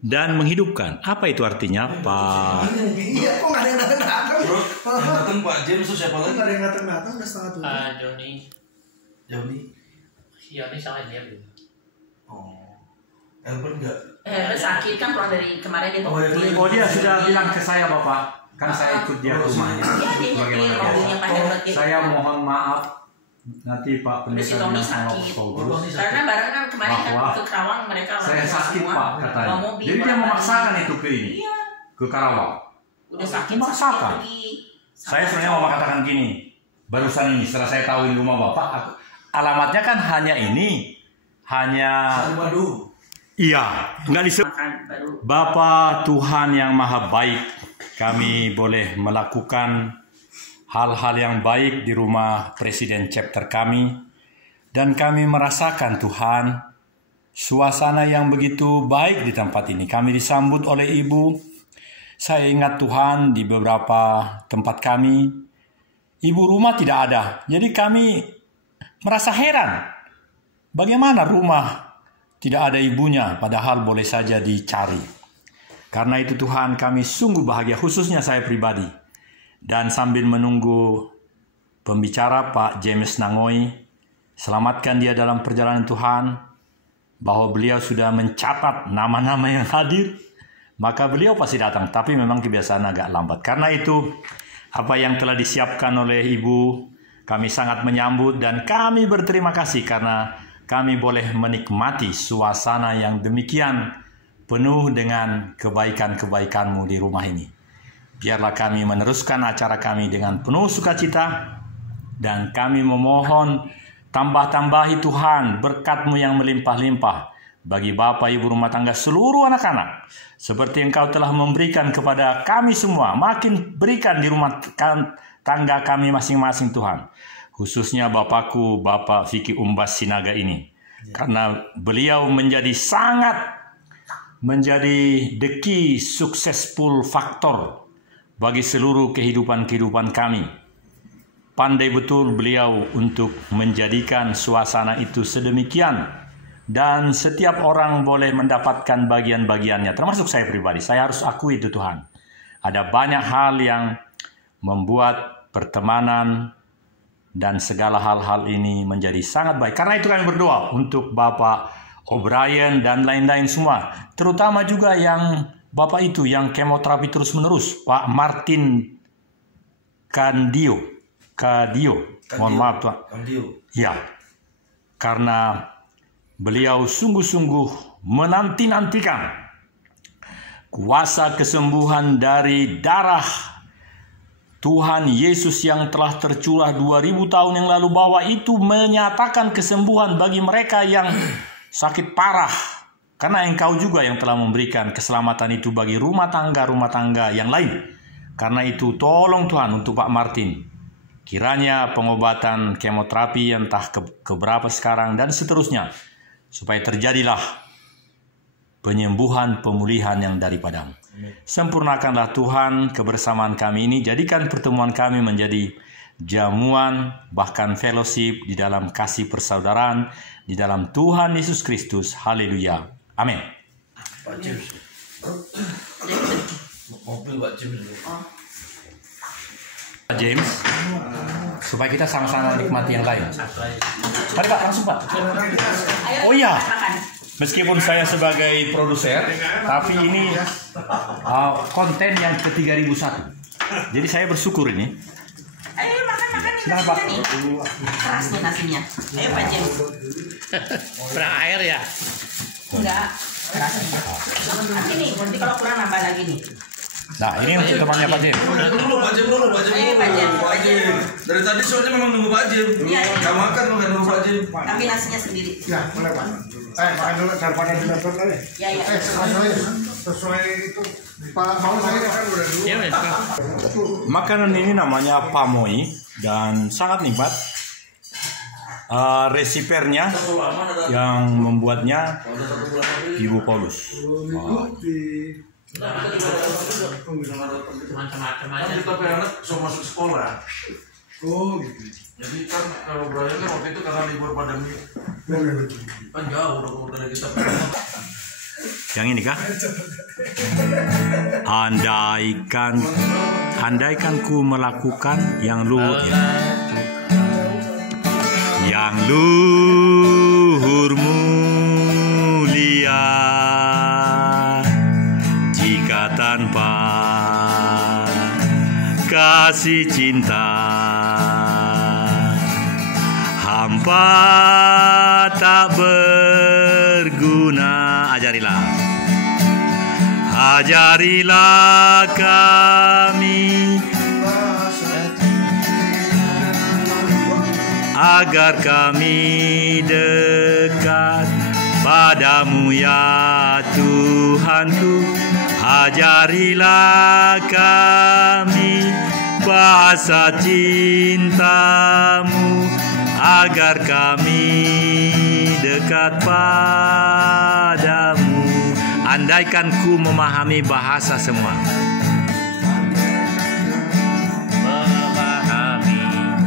dan menghidupkan. Apa itu artinya, Pak? Iya, kok nggak ada yang datang-datang? Bro, yang datang Pak James itu siapa lagi? Nggak ada yang datang-datang, udah setengah tujuh. Joni. Joni sama dia belum. Oh, Elben enggak? Elben sakit kan pulang dari kemarin dia. Oh, dia sudah bilang ke saya, Bapak. Kan saya ikut dia ke rumahnya. Iya, dia nyetir mobilnya pakai berarti. Saya mohon maaf. Nanti Pak Udah si Tony sakit. Karena bareng kan kemarin kan ke Karawang mereka saya sakit semua, Pak katanya. bawa mobil, Jadi dia memaksakan itu ke ini. Iya. Ke Karawang. Udah sakit Memaksakan. pergi. Saya sebenarnya mau katakan gini. Barusan ini setelah saya tahu di rumah Bapak, alamatnya kan hanya ini. Hanya Waduh. iya, enggak disebut. Bapa Tuhan yang Maha Baik, kami boleh melakukan hal-hal yang baik di rumah Presiden chapter kami, dan kami merasakan Tuhan suasana yang begitu baik di tempat ini. Kami disambut oleh Ibu. Saya ingat Tuhan di beberapa tempat kami, ibu rumah tidak ada. Jadi kami merasa heran, bagaimana rumah tidak ada ibunya, padahal boleh saja dicari. Karena itu Tuhan, kami sungguh bahagia, khususnya saya pribadi. Dan sambil menunggu pembicara Pak James Nangoy, selamatkan dia dalam perjalanan Tuhan, bahwa beliau sudah mencatat nama-nama yang hadir, maka beliau pasti datang. Tapi memang kebiasaan agak lambat. Karena itu, apa yang telah disiapkan oleh Ibu, kami sangat menyambut dan kami berterima kasih karena kami boleh menikmati suasana yang demikian penuh dengan kebaikan-kebaikan-Mu di rumah ini. Biarlah kami meneruskan acara kami dengan penuh sukacita, dan kami memohon tambah-tambahi Tuhan berkat-Mu yang melimpah-limpah bagi Bapak Ibu rumah tangga seluruh anak-anak, seperti Engkau telah memberikan kepada kami semua, makin berikan di rumah tangga kami masing-masing Tuhan. Khususnya Bapakku, Bapak Vicky Umbas Sinaga ini, karena beliau menjadi the key successful factor bagi seluruh kehidupan kami. Pandai betul beliau untuk menjadikan suasana itu sedemikian, dan setiap orang boleh mendapatkan bagian-bagiannya, termasuk saya pribadi. Saya harus akui itu Tuhan. Ada banyak hal yang membuat pertemanan dan segala hal-hal ini menjadi sangat baik. Karena itu kami berdoa untuk Bapak O'Brien dan lain-lain semua. Terutama juga yang Bapak itu yang kemoterapi terus-menerus, Pak Martin Kadio. Mohon maaf Pak. Ya, karena beliau sungguh-sungguh menanti-nantikan kuasa kesembuhan dari darah Tuhan Yesus yang telah tercurah 2000 tahun yang lalu, bahwa itu menyatakan kesembuhan bagi mereka yang sakit parah. Karena Engkau juga yang telah memberikan keselamatan itu bagi rumah tangga yang lain. Karena itu tolong Tuhan untuk Pak Martin. Kiranya pengobatan kemoterapi entah keberapa sekarang dan seterusnya, supaya terjadilah penyembuhan, pemulihan yang daripadamu. Sempurnakanlah Tuhan kebersamaan kami ini. Jadikan pertemuan kami menjadi jamuan, bahkan fellowship di dalam kasih persaudaraan, di dalam Tuhan Yesus Kristus. Haleluya. Amin. Pak James. Mobil Pak James. Pak James, supaya kita sama-sama nikmati yang lain. Mari Pak, langsung Pak. Oh iya, meskipun saya sebagai produser, tapi ini konten yang ke-3001. Jadi saya bersyukur ini. Ayo makan Silakan Pak. Keras nih nasinya. Ayo Pak James. Kurang air ya? Enggak. Keras nih. Nanti nih, nanti kalau kurang nambah lagi nih. Nah, ini untuk temannya Pak James. Pak James. Dari tadi soalnya memang nunggu Pak James. Iya. Gak makan lo kan nunggu Pak James. Tapi nasinya sendiri. Ya, boleh Pak. Makan dulu daripada di laptop kali. Ya. Sesuai itu. Pak, mau saya makan udah dulu. Iya, Makanan ini namanya pamoi dan sangat nikmat. Resipernya yang membuatnya Ibu Paulus. Macam-macam aja. Kita anak so masuk sekolah. Oh gitu. Jadi kan kalau Brian kan waktu itu karena libur pandemi kan jauh dari kita. Yang ini kah? Andaikan ku melakukan yang luhur mulia, jika tanpa kasih cinta hampa tak berguna. Ajarilah kami agar kami dekat padamu ya Tuhanku. Ajarilah kami bahasa cintamu agar kami dekat padamu. Andaikan ku memahami bahasa semua.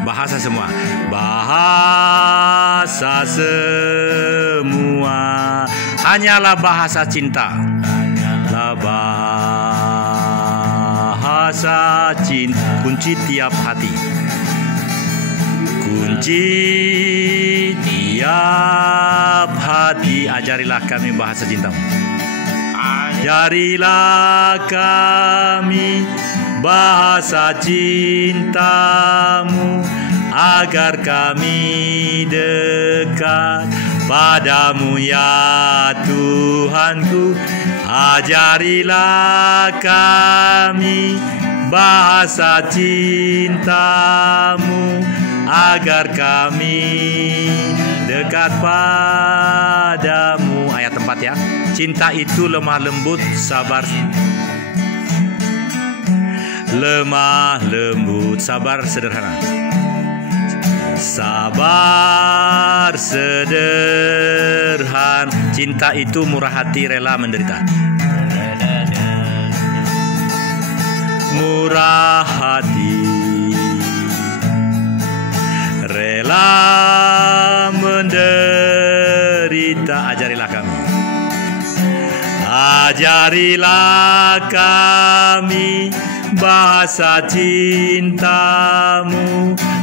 Bahasa semua. Bahasa semua hanyalah bahasa cinta. Bahasa cinta, kunci tiap hati. Kunci tiap hati. Ajarilah kami bahasa cintamu. Ajarilah kami bahasa cintamu agar kami dekat padamu ya Tuhanku. Ajarilah kami bahasa cintamu agar kami dekat padamu. Ayat 4 ya. Cinta itu lemah lembut, sabar. Lemah lembut, sabar sederhana. Sabar sederhana. Cinta itu murah hati, rela menderita. Murah hati, rela menderita. Ajarilah kami. Ajarilah kami bahasa cintamu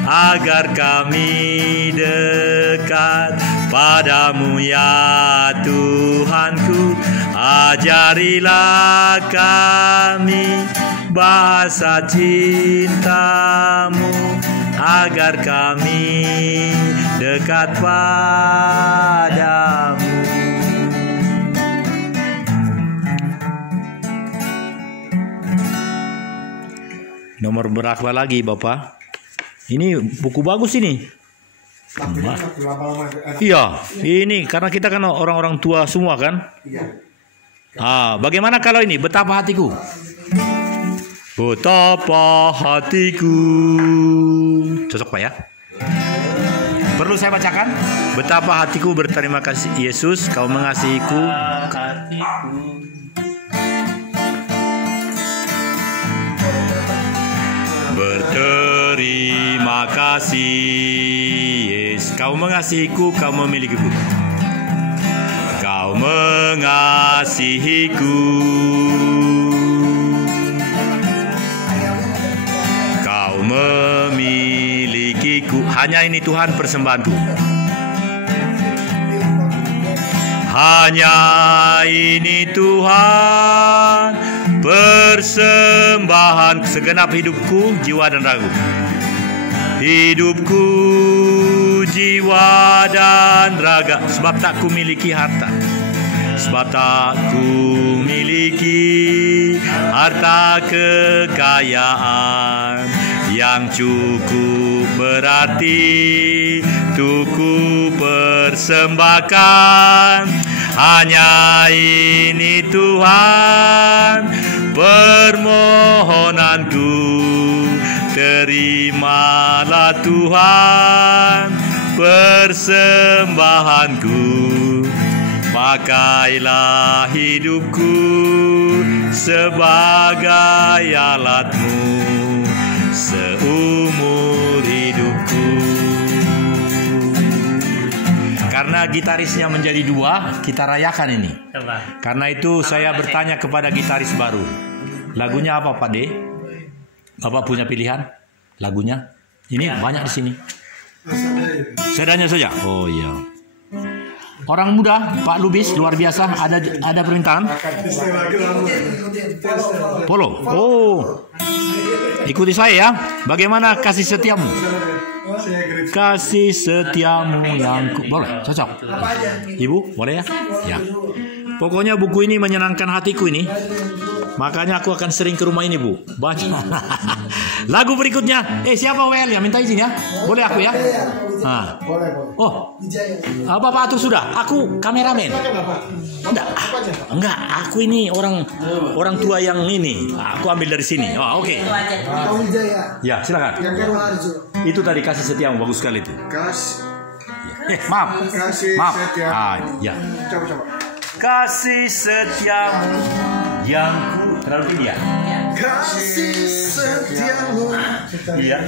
agar kami dekat padamu ya Tuhanku. Ajarilah kami bahasa cintamu agar kami dekat padamu. Nomor berapa lagi Bapak? Ini buku bagus ini. Iya, ini karena kita kan orang-orang tua semua kan. Bagaimana kalau ini? Betapa hatiku. Betapa hatiku. Cocok Pak ya? Perlu saya bacakan? Betapa hatiku berterima kasih Yesus, kau mengasihiku. Berterima kasih Yesus, kau mengasihiku, kau memilikiku. Kau mengasihiku, kau memilikiku. Hanya ini Tuhan persembahanku. Hanya ini Tuhan persembahan segenap hidupku, jiwa dan raga. Hidupku, jiwa dan raga. Sebab tak ku miliki harta, sebab tak ku miliki harta kekayaan yang cukup berarti untuk ku persembahkan. Hanya ini Tuhan permohonanku. Terimalah Tuhan persembahanku. Pakailah hidupku sebagai alatmu seumur hidupku. Karena karena gitarisnya menjadi 2, kita rayakan ini. Coba. Karena itu saya bertanya kepada gitaris baru. Lagunya apa Pak D? Bapak punya pilihan? Lagunya? Ini banyak di sini. Seadanya saja. Oh iya. Orang muda, Pak Lubis, luar biasa. Ada permintaan? Polo. Oh. Ikuti saya ya. Bagaimana kasih setiamu? Kasih setiamu yang boleh, cocok. Ibu, boleh ya? Ya. Pokoknya buku ini menyenangkan hatiku ini. Makanya aku akan sering ke rumah ini, Bu. Banyak. Lagu berikutnya. Siapa WL ya? Minta izin ya. Boleh aku ya? Nah. Oh. Bapak atur sudah. Aku kameramen. Enggak. Aku ini orang tua yang ini. Aku ambil dari sini. Oh, oke. Ya, silakan. Itu tadi kasih setiamu bagus sekali itu. Maaf. Maaf. Ya. Coba. Kasih setiamu yang terlalu tinggi ya? Kasih setiamu. Iya.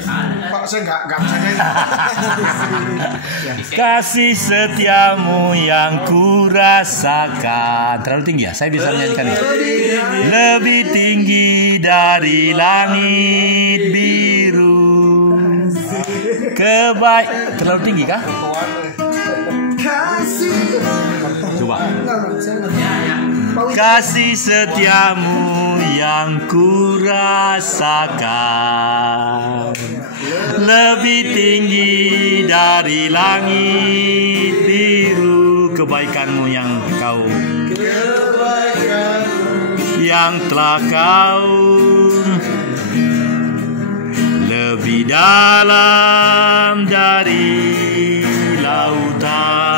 Pak, saya nggak bisa nyanyi. Kasih setiamu yang kurasakan. Terlalu tinggi ya? Saya bisa nyanyikan itu. Lebih tinggi dari langit biru. Terlalu tinggi kah? Coba. Kasih setiamu yang kurasakan lebih tinggi dari langit biru. Kebaikanmu yang telah kau lebih dalam dari lautan.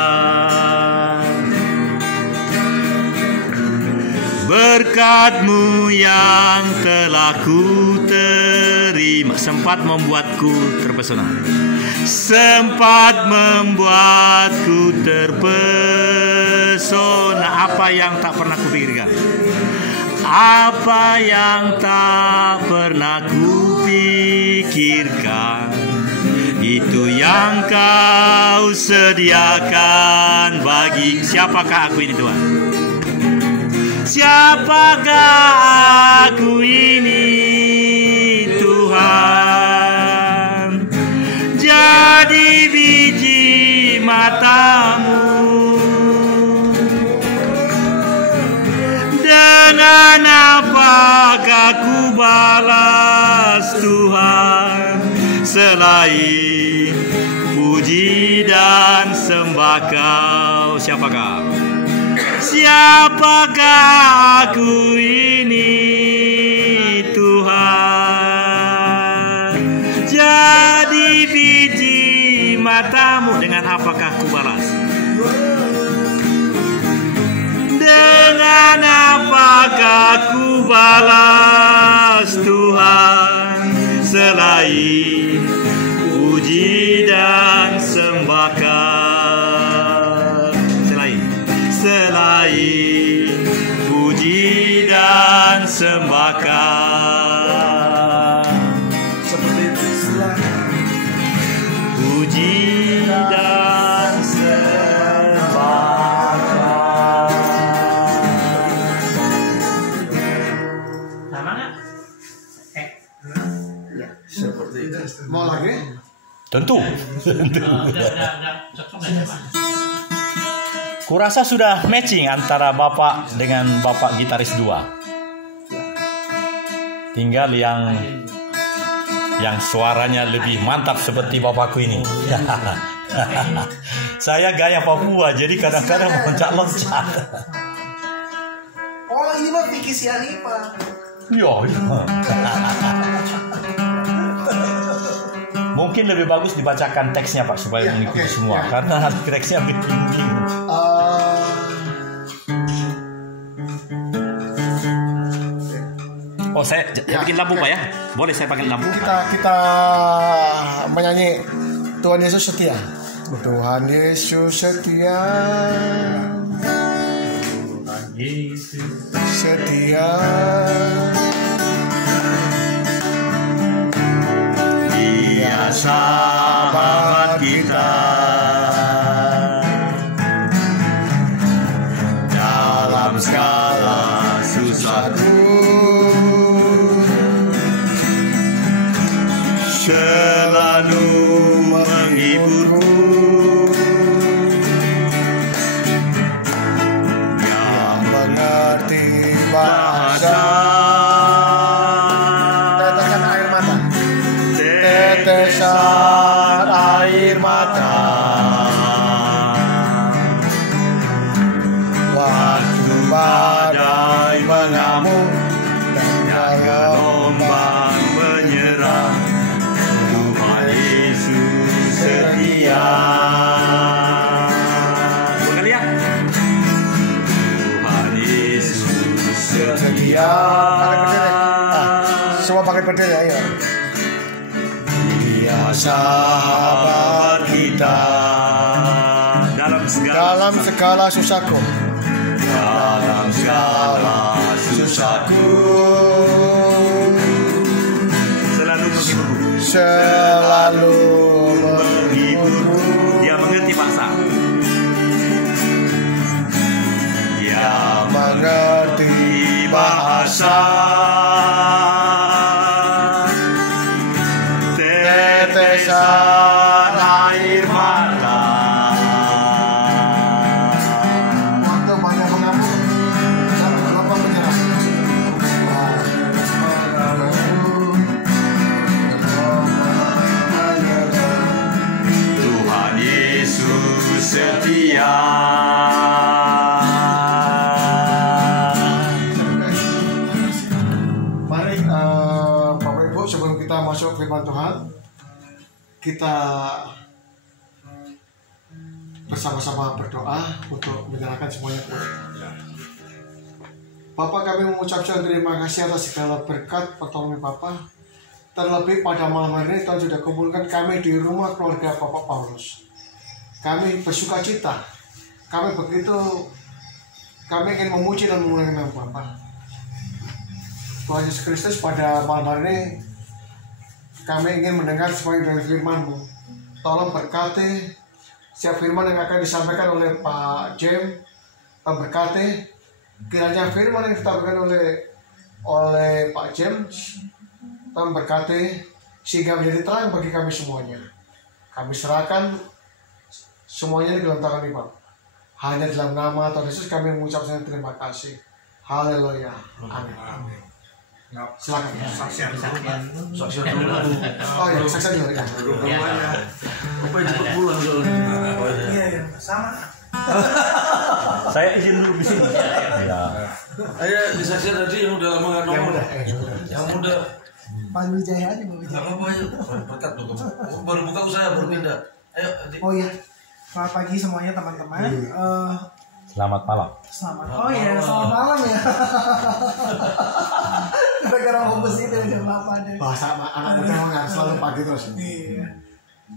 Berkat-Mu yang telah ku terima sempat membuatku terpesona. Sempat membuatku terpesona. Apa yang tak pernah kupikirkan? Apa yang tak pernah kupikirkan? Itu yang Kau sediakan bagi. Siapakah aku ini, Tuhan? Siapakah aku ini, Tuhan? Jadi biji mata-Mu. Dengan apakah ku balas, Tuhan, selain puji dan sembah Kau? Siapakah aku ini, Tuhan? Jadi biji mata-Mu. Dengan apakah ku balas? Dengan apakah ku balas, Tuhan, selain puji dan sembah Kau? Selain puji dan sembah Kau. Puji dan sembah Kau. Sama nggak? Seperti itu. Mau lagi? Tentu. Udah cocok nggak Pak? Kurasa sudah matching antara Bapak dengan Bapak gitaris 2. Tinggal yang suaranya lebih mantap seperti Bapakku ini. Saya gaya Papua, jadi kadang-kadang loncat-loncat. Oh, ini mah Vicky Siani, Pak. Iya. Mungkin lebih bagus dibacakan teksnya, Pak, supaya mengikuti semua. Karena teksnya bingung. Oh, saya bikin lampu, Pak ya? Boleh saya pakai lampu? Kita menyanyi Tuhan Yesus setia. Tuhan Yesus setia. Setia. Dia sahabat kita. padaku, selalu menghiburku, yang mengerti bahasa. Tetesan air mata, tetesan air mata. Waktu badai mengamuk dan gelombang menyerang, Tuhan Yesus setia. Sekali ya. Tuhan Yesus setia. Semua pakai berdiri, ayo. Dia sahabat kita Dalam segala susahku, dalam segala susahku, selalu menghiburku. selalu menghibur. Dia mengerti bahasa. Dia Mengerti bahasa. Tetesan air mata. Waktu banyak mengamuk, satu gelombang menyerang. Tuhan Yesus setia. Mari Bapak Ibu, sebelum kita masuk firman Tuhan, kita bersama-sama berdoa untuk menyerahkan semuanya kepada Tuhan. Bapak, kami mengucapkan terima kasih atas segala berkat pertolongan Bapak. Terlebih pada malam hari ini Tuhan sudah kumpulkan kami di rumah keluarga Bapak Paulus. Kami bersuka cita. Kami ingin memuji dan memuliakan nama Bapak. Tuhan Yesus Kristus, pada malam hari ini kami ingin mendengar semuanya dari firman-Mu. Tolong berkati setiap firman yang akan disampaikan oleh Pak Jem. Tolong berkati kiranya firman yang disampaikan oleh Pak Jem, tolong berkati sehingga menjadi terang bagi kami semuanya. Kami serahkan semuanya di dalam tangan Bapak. Hanya dalam nama Tuhan Yesus kami mengucapkan terima kasih. Haleluya. Amin. Silakan. Saksian dulu. Oh ya, saksian dulu ya. Apa yang cepat pulang soalnya? Iya, sama. Saya izin dulu di sini. Ya. Ayo disaksikan tadi yang udah lama nggak nongol. Yang muda. Pak Wijaya aja, Pak Wijaya. Nggak apa-apa yuk. Berkat tuh. Baru buka usaha baru pindah. Ayo. Oh iya, selamat pagi semuanya teman-teman. Selamat malam. Oh iya, selamat malam ya. Gara-gara fokus itu jam 8 deh. Bahasa anak muda nggak selalu pagi terus. Iya.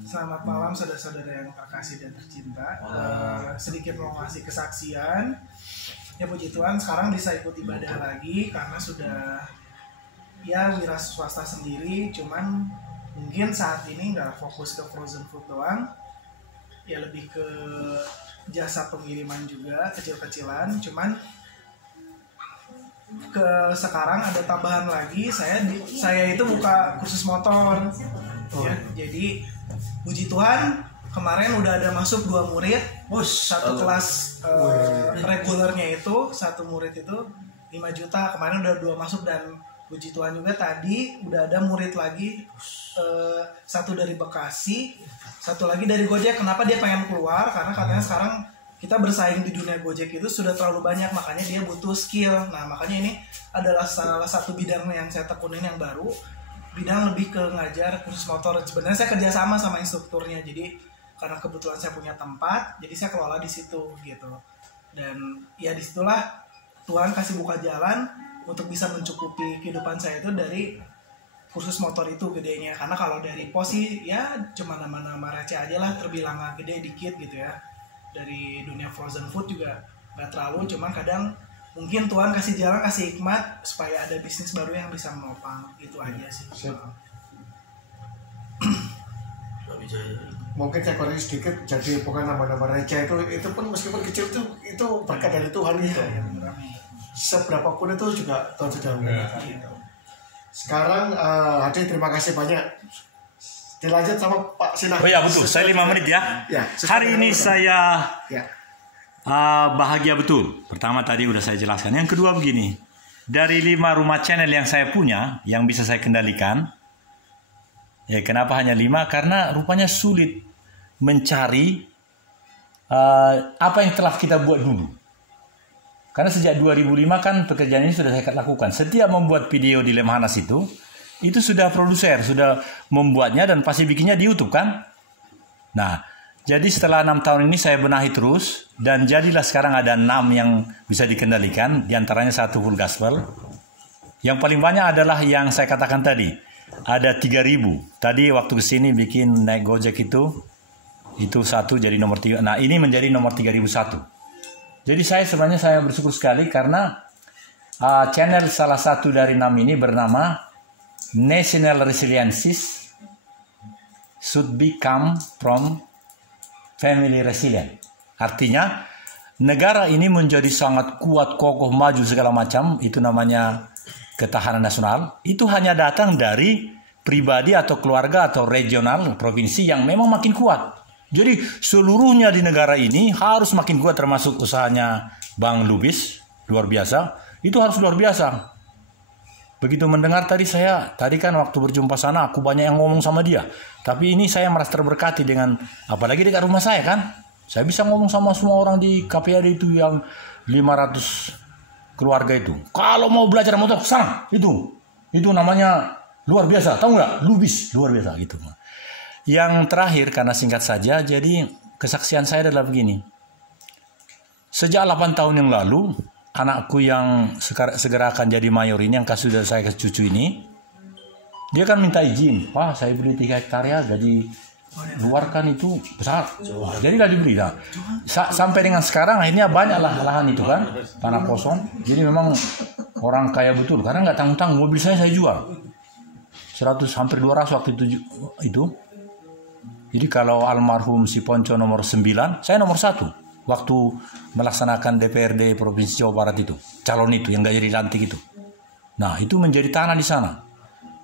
Selamat malam saudara-saudara yang terkasih dan tercinta. Sedikit mau ngasih kesaksian. Ya puji Tuhan, sekarang bisa ikut ibadah lagi karena sudah ya wira swasta sendiri. Cuman mungkin saat ini nggak fokus ke frozen food doang. Ya lebih ke jasa pengiriman juga kecil-kecilan. Cuman sekarang ada tambahan lagi, saya itu buka kursus motor. Ya, jadi puji Tuhan kemarin udah ada masuk 2 murid. Satu kelas regulernya itu, satu murid itu 5 juta. Kemarin udah 2 masuk dan puji Tuhan juga tadi udah ada murid lagi, satu dari Bekasi, satu lagi dari Gojek. Kenapa dia pengen keluar? Karena katanya sekarang kita bersaing di dunia Gojek itu sudah terlalu banyak, makanya dia butuh skill. Nah makanya ini adalah salah satu bidang yang saya tekunin yang baru, bidang lebih ke ngajar kursus motor. Sebenarnya saya kerjasama sama instrukturnya, jadi karena kebetulan saya punya tempat, jadi saya kelola di situ gitu. Dan ya disitulah Tuhan kasih buka jalan untuk bisa mencukupi kehidupan saya itu dari kursus motor itu gedenya. Karena kalau dari pos sih ya cuma nama-nama receh aja lah, terbilang gede dikit gitu ya. Dari dunia frozen food juga nggak terlalu, cuman kadang mungkin Tuhan kasih jalan, kasih hikmat supaya ada bisnis baru yang bisa menopang. Itu aja sih. Mungkin saya koreksi sedikit, jadi bukan nama-nama receh itu pun meskipun kecil itu berkat dari Tuhan itu. seberapapun itu juga Tuhan sudah menggunakan itu. Sekarang Hadi, terima kasih banyak. Dilanjut sama Pak Sinar. Oh ya betul, saya 5 menit ya. Ya, Hari ini saya ya. bahagia betul. Pertama tadi udah saya jelaskan. Yang kedua begini, dari 5 rumah channel yang saya punya, yang bisa saya kendalikan, ya kenapa hanya 5? Karena rupanya sulit mencari apa yang telah kita buat dulu. Karena sejak 2005 kan pekerjaan ini sudah saya lakukan. Setiap membuat video di Lemhanas itu sudah produser, sudah membuatnya dan pasti bikinnya di YouTube kan. Nah, jadi setelah 6 tahun ini saya benahi terus dan jadilah sekarang ada 6 yang bisa dikendalikan, diantaranya 1 full gospel. Yang paling banyak adalah yang saya katakan tadi, ada 3.000. Tadi waktu kesini bikin naik Gojek itu 1 jadi nomor 3. Nah, ini menjadi nomor 3001. Jadi sebenarnya saya bersyukur sekali karena channel salah satu dari 6 ini bernama National Resiliences should become from family resilient. Artinya negara ini menjadi sangat kuat, kokoh, maju segala macam. Itu namanya ketahanan nasional. Itu hanya datang dari pribadi atau keluarga atau regional, provinsi yang memang makin kuat. Jadi seluruhnya di negara ini harus makin kuat, termasuk usahanya Bang Lubis, luar biasa. Itu harus luar biasa. Begitu mendengar tadi kan waktu berjumpa sana aku banyak yang ngomong sama dia. Tapi ini saya merasa terberkati dengan, apalagi dekat rumah saya kan. Saya bisa ngomong sama semua orang di KPAD itu yang 500 keluarga itu. Kalau mau belajar motor, sana. Itu namanya luar biasa. Tahu nggak? Lubis, luar biasa gitu. Yang terakhir, karena singkat saja, jadi kesaksian saya adalah begini. Sejak 8 tahun yang lalu, anakku yang segera akan jadi mayor ini, yang sudah saya cucu ini, dia kan minta izin. Pak, saya beli 3 hektar ya, gaji luar kan itu besar. Jadilah dibeli. Nah, sampai dengan sekarang akhirnya banyaklah lahan itu kan, tanah kosong. Jadi memang orang kaya betul, karena nggak tanggung-tanggung. Mobil saya jual. 100, hampir 200 waktu itu. Jadi kalau almarhum si Ponco nomor 9, saya nomor 1 waktu melaksanakan DPRD Provinsi Jawa Barat itu, calon itu yang gak jadi lantik itu. Nah, itu menjadi tanah di sana.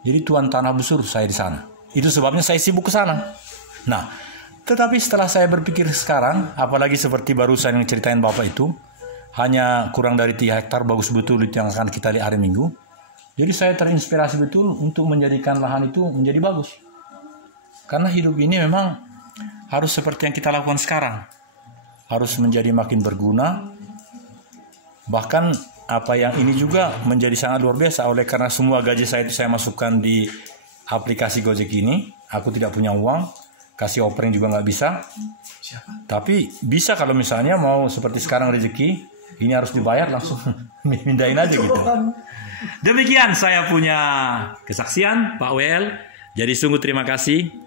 Jadi tuan tanah besar saya di sana. Itu sebabnya saya sibuk ke sana. Nah, tetapi setelah saya berpikir sekarang, apalagi seperti barusan yang ceritain Bapak itu, hanya kurang dari 3 hektar, bagus betul itu yang akan kita lihat hari Minggu. Jadi saya terinspirasi betul untuk menjadikan lahan itu menjadi bagus. Karena hidup ini memang harus seperti yang kita lakukan sekarang. Harus menjadi makin berguna. Bahkan apa yang ini juga menjadi sangat luar biasa. Oleh karena semua gaji saya itu saya masukkan di aplikasi Gojek ini. Aku tidak punya uang. Kasih offering juga nggak bisa. Tapi bisa kalau misalnya mau seperti sekarang rezeki. Ini harus dibayar langsung. Mindahin aja gitu. Demikian saya punya kesaksian Pak WL. Jadi sungguh terima kasih.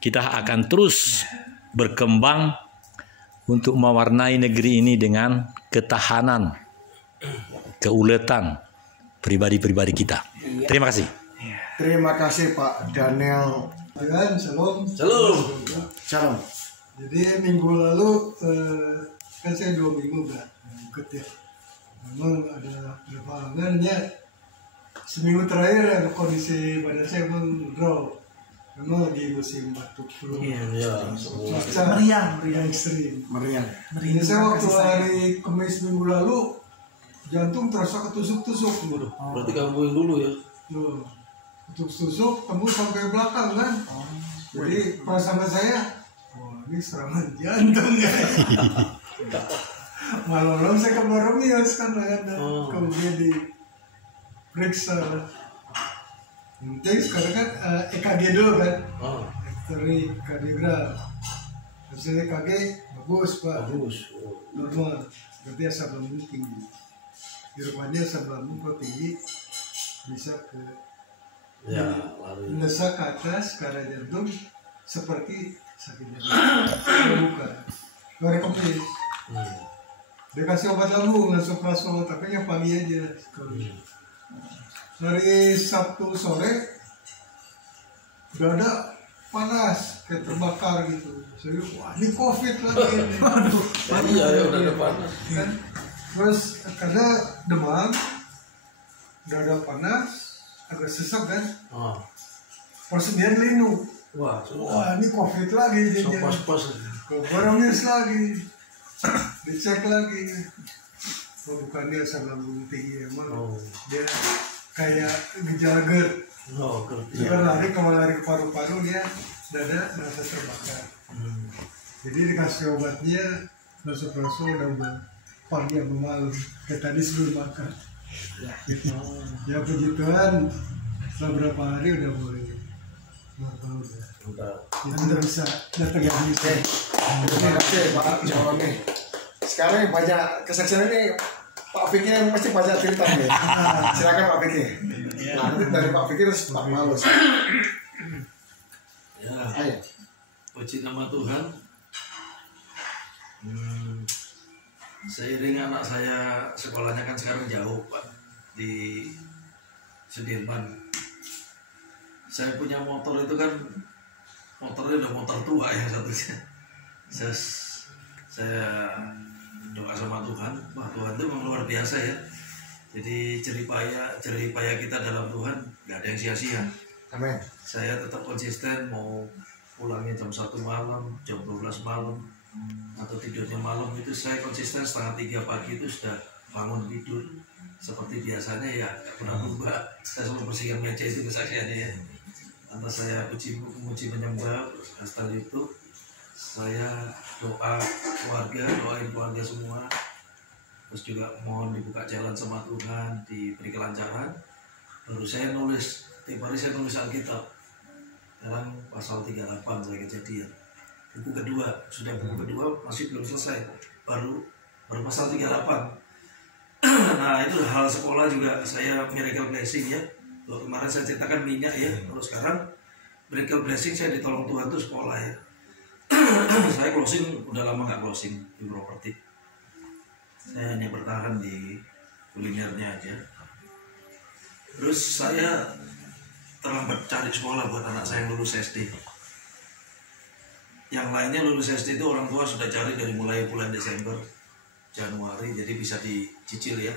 Kita akan terus berkembang untuk mewarnai negeri ini dengan ketahanan, keuletan pribadi-pribadi kita. Terima kasih. Terima kasih Pak Daniel. Shalom. Shalom. Jadi minggu lalu kan saya 2 minggu nggak ikut ya. Memang ada beberapa halangannya. Seminggu terakhir kondisi badan saya memang drop. Memang lagi musim batuk flu. Iya. Meriang ekstrim. Meriang. Ini saya waktu hari Kamis minggu lalu jantung terasa ketusuk-tusuk. Berarti gangguin dulu ya. Loh, ketusuk-tusuk tembus sampai belakang kan. Jadi perasaan saya, ini serangan jantung ya. Malam-malam saya ke Baromios kan ada. Kemudian diperiksa. Penting sekarang kan EKG dulu kan, X-ray, kardiogram. Hasil EKG bagus Pak, normal. Berarti asam lambung tinggi. Di rupanya asam lambung kok tinggi bisa ke mendesak ke atas ke arah jantung seperti sakit jantung. Bukan, luar kempis. Dia kasih obat lambung langsung masuk, tapi yang pagi aja. Dari Sabtu sore udah ada panas kayak terbakar gitu. Serius, wah ini COVID lagi. Iya ya udah ada panas. Kan Terus karena demam, dada panas, agak sesak kan. Persediaan linu. Wah, Wah, ini COVID lagi so jadinya. pas-pas. Ke Baramis lagi. Dicek lagi. Oh, bukan dia asam lambung tinggi emang. Dia kayak gejala GERD. Dia lari ke paru-paru, dia dada merasa terbakar. Jadi dikasih obatnya langsung double pagi sama malam. Kayak tadi sebelum makan. Ya puji Tuhan, setelah berapa hari udah mulai normal udah. Itu udah bisa datang yang bisa. Terima kasih Pak Jawabnya. Sekarang yang banyak kesaksian ini Pak Fikri yang pasti banyak cerita nih. Silakan Pak Fikri. Nah, nanti dari Pak Fikri terus Pak Malus. Ya, Ayo. puji nama Tuhan. Seiring anak saya sekolahnya kan sekarang jauh Pak, di Sudirman. Saya punya motor itu kan, motornya udah motor tua yang satunya. Saya doa sama Tuhan, wah Tuhan itu memang luar biasa ya. Jadi jerih payah kita dalam Tuhan gak ada yang sia-sia. Amin. Saya tetap konsisten mau pulangnya jam 1 malam, jam 12 malam, atau tidurnya malam itu saya konsisten 2:30 pagi itu sudah bangun tidur seperti biasanya ya, gak pernah berubah. Saya selalu bersihkan meja itu kesaksiannya ya. Tanpa saya puji menyembah setelah itu saya doain keluarga semua, terus juga mohon dibuka jalan sama Tuhan, diberi kelancaran. Baru saya nulis, tiap hari saya nulis Alkitab. Sekarang pasal 38 saya kejadian. Buku kedua, sudah buku kedua masih belum selesai, baru pasal 38. Nah itu hal sekolah juga saya miracle blessing ya. Kalau kemarin saya ceritakan minyak ya, kalau sekarang miracle blessing saya ditolong Tuhan tuh sekolah ya. Saya closing udah lama nggak closing di properti. Saya hanya bertahan di kulinernya aja. Terus saya terlambat cari sekolah buat anak saya yang lulus SD. Yang lainnya lulus SD itu orang tua sudah cari dari mulai bulan Desember, Januari, jadi bisa dicicil ya.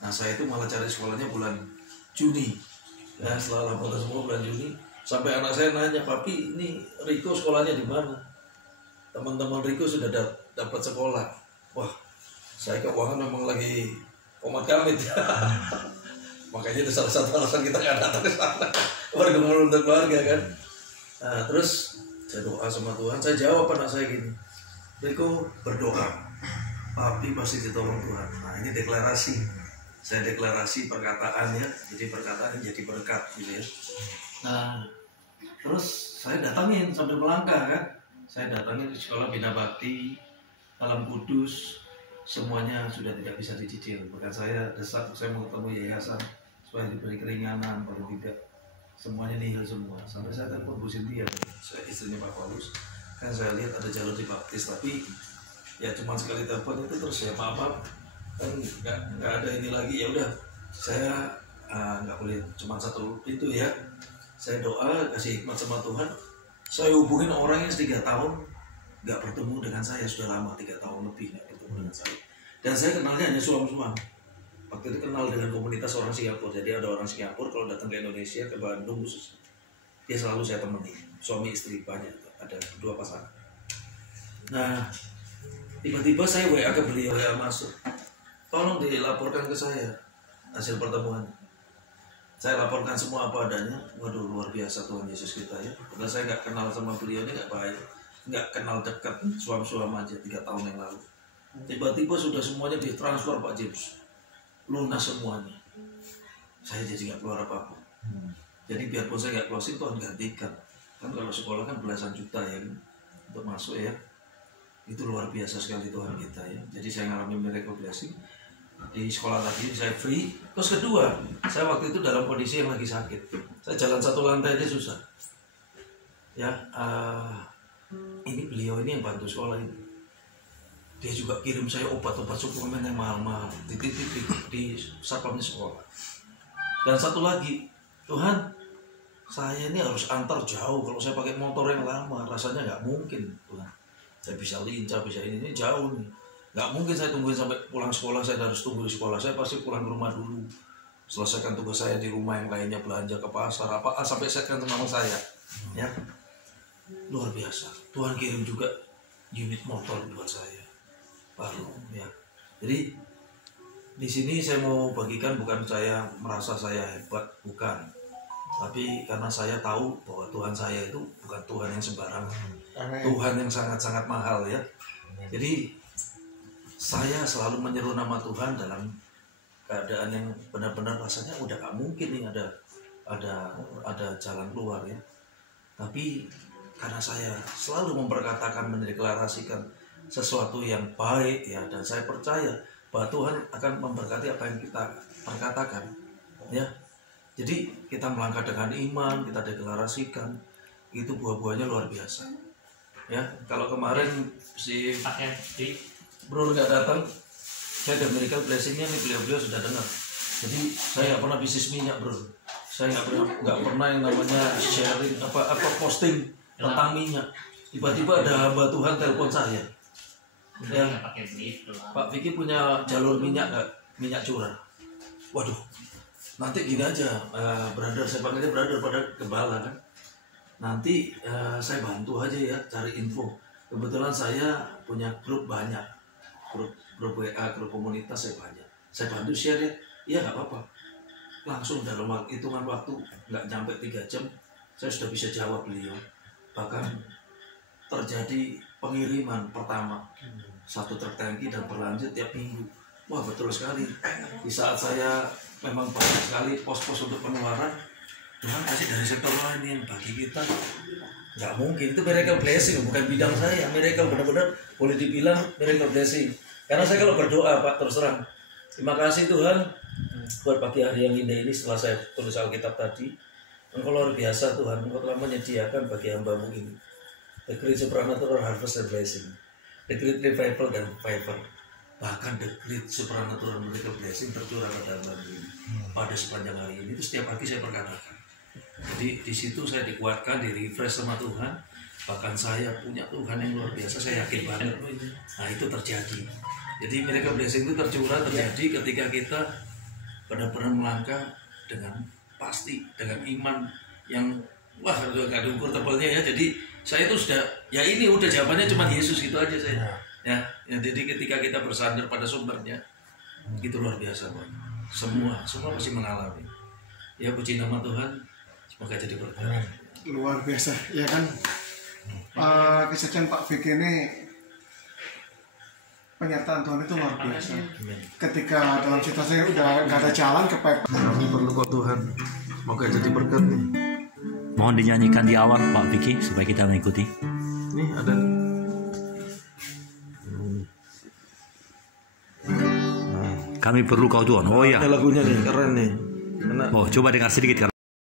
Nah saya itu malah cari sekolahnya bulan Juni. Ya setelah laporan semua bulan Juni, sampai anak saya nanya, papi ini Riko sekolahnya di mana? Teman-teman Riko sudah dapat sekolah. Wah, saya keuangan memang lagi komat kamit. Makanya itu salah satu alasan kita nggak datang ke sana. Bergumul untuk keluarga kan. Nah, terus saya doa sama Tuhan, saya jawab anak saya gini, Riko berdoa, papi pasti ditolong Tuhan. Nah ini deklarasi, saya deklarasi perkataannya, jadi perkataan jadi berkat gitu ya. Nah terus saya datangin sambil melangkah kan, saya datangin di sekolah Bina Bakti, Alam Kudus, semuanya sudah tidak bisa dicicil. Bahkan saya desak, saya mau ketemu yayasan supaya diberi keringanan, paling tidak semuanya nihil semua. Sampai saya telepon Bu Cynthia, saya istrinya Pak Paulus, kan saya lihat ada jalur di Baptis, tapi ya cuma sekali telepon itu terus ya maaf kan nggak ada ini lagi. Ya udah saya nggak boleh cuma satu pintu ya. Saya doa kasih hikmat sama Tuhan, saya hubungin orang yang 3 tahun nggak bertemu dengan saya, sudah lama 3 tahun lebih nggak bertemu dengan saya, dan saya kenalnya hanya suam-suam. Waktu itu kenal dengan komunitas orang Singapura, jadi ada orang Singapura kalau datang ke Indonesia, ke Bandung khusus, dia selalu saya temani, suami istri banyak, ada 2 pasangan. Nah tiba-tiba saya WA ke beliau, WA masuk, tolong dilaporkan ke saya hasil pertemuan. Saya laporkan semua apa adanya. Waduh luar biasa Tuhan Yesus kita ya. Karena saya nggak kenal sama beliau ini, nggak baik, nggak kenal dekat, suam-suam aja 3 tahun yang lalu. Tiba-tiba sudah semuanya ditransfer Pak James, lunas semuanya. Saya jadi nggak keluar apa-apa. Jadi biarpun saya nggak closing, Tuhan gantikan. Kan kalau sekolah kan belasan juta ya untuk masuk ya. Itu luar biasa sekali Tuhan kita ya. Jadi saya ngalamin miracle blessing di sekolah tadi, saya free. Terus kedua, saya waktu itu dalam kondisi yang lagi sakit. Saya jalan 1 lantai aja susah. Ya, ini beliau ini yang bantu sekolah ini. Dia juga kirim saya obat-obat suplemen yang mahal-mahal di satpamnya sekolah. Dan satu lagi, Tuhan, saya ini harus antar jauh. Kalau saya pakai motor yang lama, rasanya nggak mungkin, Tuhan. Saya bisa lincah, bisa ini jauh nih. Nggak mungkin saya tungguin sampai pulang sekolah, saya harus tunggu di sekolah. Saya pasti pulang ke rumah dulu, selesaikan tugas saya di rumah, yang lainnya belanja ke pasar apa sampai setkan sama saya. Ya, luar biasa. Tuhan kirim juga unit motor buat saya baru, ya. Jadi di sini saya mau bagikan, bukan saya merasa saya hebat, bukan, tapi karena saya tahu bahwa Tuhan saya itu bukan Tuhan yang sembarangan, Tuhan yang sangat-sangat mahal, ya. Jadi saya selalu menyeru nama Tuhan dalam keadaan yang benar-benar rasanya udah gak mungkin nih ada jalan keluar, ya. Tapi karena saya selalu memperkatakan, mendeklarasikan sesuatu yang baik, ya, dan saya percaya bahwa Tuhan akan memberkati apa yang kita perkatakan, ya. Jadi kita melangkah dengan iman, kita deklarasikan, itu buah-buahnya luar biasa, ya. Kalau kemarin si Bro nggak datang, saya ada miracle blessingnya nih, beliau sudah dengar. Jadi saya nggak pernah bisnis minyak, Bro. Saya nggak pernah yang namanya sharing apa posting tentang minyak. Tiba-tiba ada hamba Tuhan telepon saya. Ya, Pak Vicky punya jalur minyak nggak? Minyak curah. Waduh, nanti gini aja, brother, saya panggilnya brother pada gembala kan. Nanti saya bantu aja ya cari info. Kebetulan saya punya grup banyak, grup WA, grup komunitas saya banyak. Saya bantu share ya, iya nggak apa-apa. Langsung dalam hitungan waktu nggak nyampe 3 jam, saya sudah bisa jawab beliau. Bahkan terjadi pengiriman pertama 1 truk tangki dan berlanjut tiap minggu. Wah, betul sekali. Di saat saya memang banyak sekali pos-pos untuk pengeluaran, Tuhan kasih dari sektor lain yang bagi kita nggak mungkin. Itu miracle blessing, bukan bidang saya. Miracle benar-benar boleh dibilang miracle blessing. Karena saya kalau berdoa, Pak, terus terang, terima kasih Tuhan buat pagi hari yang indah ini. Setelah saya tulis Alkitab tadi, Engkau luar biasa Tuhan, Engkau telah menyediakan bagi hamba-Mu ini the great supernatural harvest and blessing, the great revival dan revival, bahkan the great supernatural miracle blessing tercurah pada hamba-Mu ini pada sepanjang hari ini. Itu setiap pagi saya perkatakan. Jadi di situ saya dikuatkan, di refresh sama Tuhan. Bahkan saya punya Tuhan yang luar biasa, saya yakin banget. Nah, itu terjadi. Jadi miracle blessing itu terjadi ketika kita benar-benar melangkah dengan pasti, dengan iman yang wah udah gak diukur tebalnya, ya. Jadi saya itu sudah, ya ini udah jawabannya cuma Yesus, gitu aja saya. Ya, jadi ketika kita bersandar pada sumbernya, itu luar biasa, Pak. Semua pasti mengalami. Ya, puji nama Tuhan. Semoga jadi berkat. Luar biasa, ya kan? Kesaksian Pak Vicky ini, penyertaan Tuhan itu luar biasa. Ketika dalam situasi udah nggak ada jalan, kepepet. Kami perlu kok Tuhan. Semoga jadi berkat nih. Mohon dinyanyikan di awal Pak Vicky supaya kita mengikuti. Nih ada. Kami perlu Kau Tuhan. Oh ya. Ada lagunya nih, keren nih. Oh, coba dengar sedikit.